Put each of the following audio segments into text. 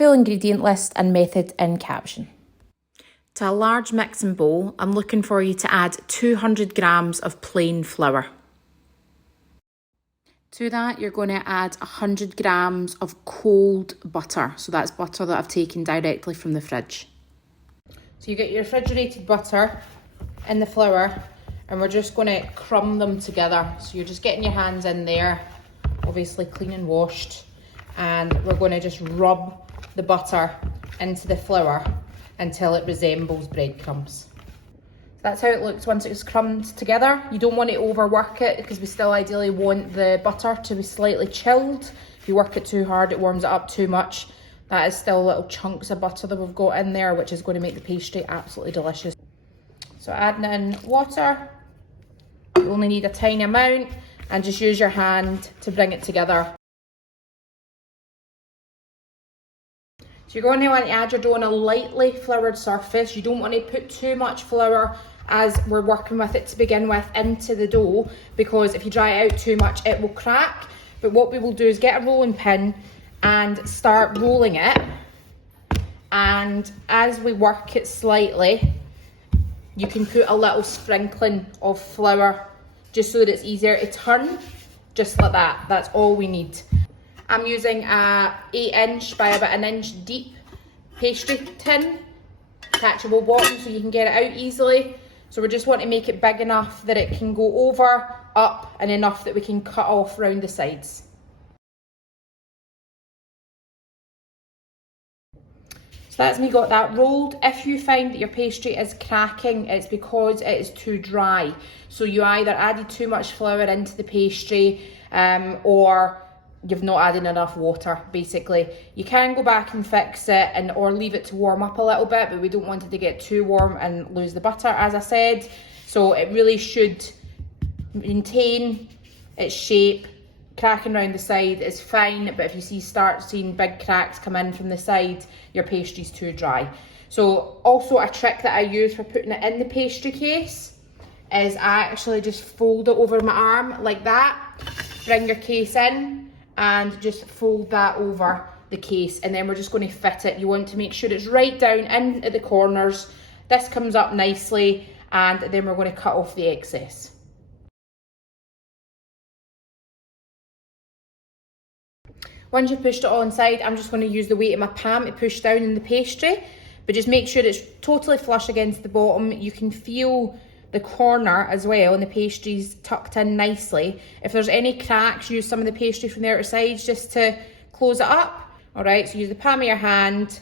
full ingredient list and method in caption. To a large mixing bowl, I'm looking for you to add 200 grams of plain flour. To that, you're going to add 100 grams of cold butter. So that's butter that I've taken directly from the fridge. So you get your refrigerated butter in the flour, and we're just going to crumb them together. So you're just getting your hands in there, obviously clean and washed, and we're going to just rub the butter into the flour until it resembles breadcrumbs. That's how it looks once it's crumbed together. You don't want to overwork it because we still ideally want the butter to be slightly chilled. If you work it too hard, it warms it up too much. That is still little chunks of butter that we've got in there, which is going to make the pastry absolutely delicious. So adding in water, you only need a tiny amount, and just use your hand to bring it together. So you're going to want to add your dough on a lightly floured surface. You don't want to put too much flour as we're working with it to begin with into the dough, because if you dry it out too much, it will crack. But what we will do is get a rolling pin and start rolling it. And as we work it slightly, you can put a little sprinkling of flour just so that it's easier to turn, just like that. That's all we need. I'm using a 8" by about 1 inch deep pastry tin, attachable bottom so you can get it out easily. So we just want to make it big enough that it can go over, up, and enough that we can cut off around the sides. So that's me got that rolled. If you find that your pastry is cracking, it's because it is too dry. So you either added too much flour into the pastry or you've not added enough water, basically. You can go back and fix it or leave it to warm up a little bit, but we don't want it to get too warm and lose the butter, as I said. So it really should maintain its shape. Cracking around the side is fine, but if you start seeing big cracks come in from the side, your pastry's too dry. So also a trick that I use for putting it in the pastry case is I actually just fold it over my arm like that. Bring your case in and just fold that over the case, and then we're just going to fit it. You want to make sure it's right down in at the corners. This comes up nicely, and then we're going to cut off the excess. Once you've pushed it all inside, I'm just going to use the weight of my palm to push down in the pastry, but just make sure it's totally flush against the bottom. You can feel the corner as well, and the pastry's tucked in nicely. If there's any cracks, use some of the pastry from the outer sides just to close it up. All right, so use the palm of your hand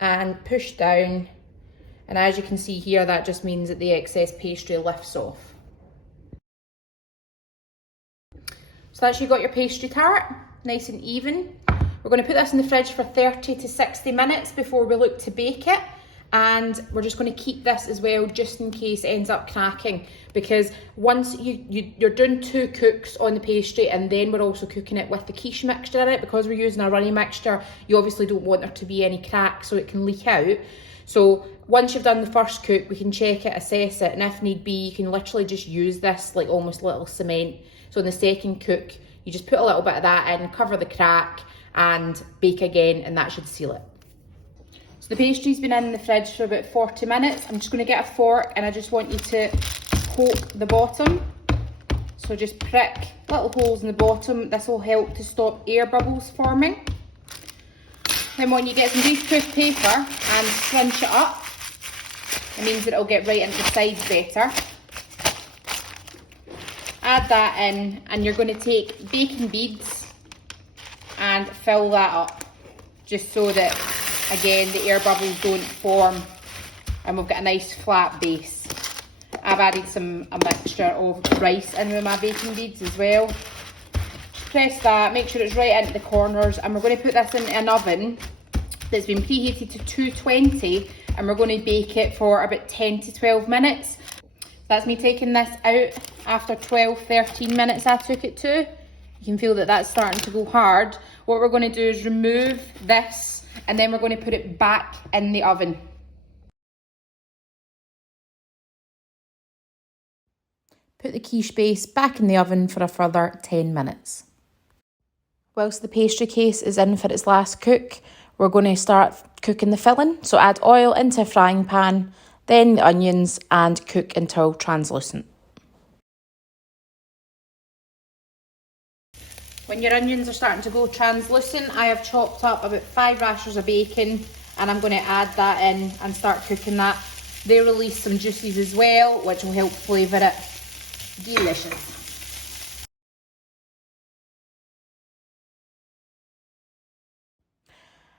and push down. And as you can see here, that just means that the excess pastry lifts off. So that's you got your pastry tart, nice and even. We're going to put this in the fridge for 30 to 60 minutes before we look to bake it. And we're just going to keep this as well just in case it ends up cracking, because once you're doing 2 cooks on the pastry, and then we're also cooking it with the quiche mixture in it, because we're using a runny mixture, you obviously don't want there to be any cracks so it can leak out. So once you've done the first cook, we can check it, assess it, and if need be, you can literally just use this like almost little cement. So in the second cook, you just put a little bit of that in, cover the crack, and bake again, and that should seal it. So the pastry's been in the fridge for about 40 minutes. I'm just going to get a fork, and I just want you to poke the bottom. So just prick little holes in the bottom. This will help to stop air bubbles forming. Then when you get some greaseproof paper and scrunch it up, it means that it'll get right into the sides better. Add that in, and you're going to take baking beads and fill that up, just so that, again, the air bubbles don't form, and we've got a nice flat base. I've added a mixture of rice in with my baking beads as well. Just press that, make sure it's right into the corners, and we're going to put this in an oven that's been preheated to 220, and we're going to bake it for about 10 to 12 minutes. That's me taking this out after 12-13 minutes I took it to. You can feel that that's starting to go hard. What we're going to do is remove this, and then we're going to put it back in the oven. Put the quiche base back in the oven for a further 10 minutes. Whilst the pastry case is in for its last cook, we're going to start cooking the filling. So add oil into a frying pan, then the onions, and cook until translucent. When your onions are starting to go translucent, I have chopped up about 5 rashers of bacon, and I'm going to add that in and start cooking that. They release some juices as well, which will help flavour it. Delicious.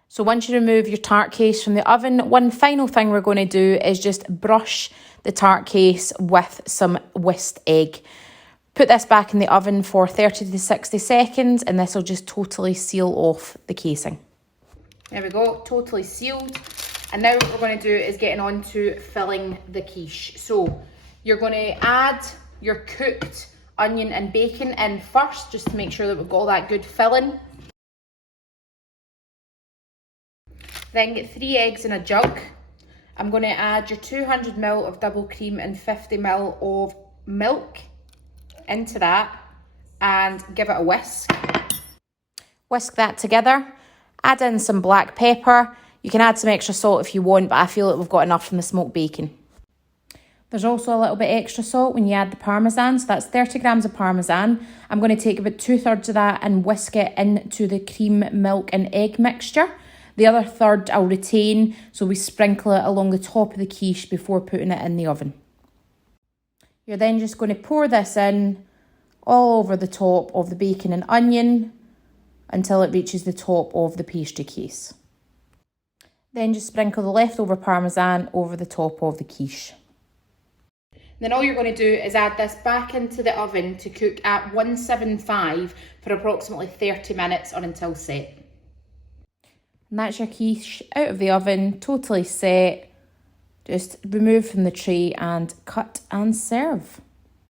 So once you remove your tart case from the oven, one final thing we're going to do is just brush the tart case with some whisked egg. Put this back in the oven for 30 to 60 seconds, and this will just totally seal off the casing. There we go, totally sealed. And now what we're going to do is getting on to filling the quiche. So you're going to add your cooked onion and bacon in first, just to make sure that we've got all that good filling. Then get 3 eggs in a jug. I'm going to add your 200 ml of double cream and 50 ml of milk into that and give it a whisk. Whisk that together. Add in some black pepper. You can add some extra salt if you want, but I feel that we've got enough from the smoked bacon. There's also a little bit extra salt when you add the parmesan, so that's 30 grams of parmesan. I'm going to take about 2/3 of that and whisk it into the cream, milk and egg mixture. The other third I'll retain, so we sprinkle it along the top of the quiche before putting it in the oven. You're then just going to pour this in all over the top of the bacon and onion until it reaches the top of the pastry case. Then just sprinkle the leftover parmesan over the top of the quiche. Then all you're going to do is add this back into the oven to cook at 175 for approximately 30 minutes or until set. And that's your quiche out of the oven, totally set. Just remove from the tray and cut and serve.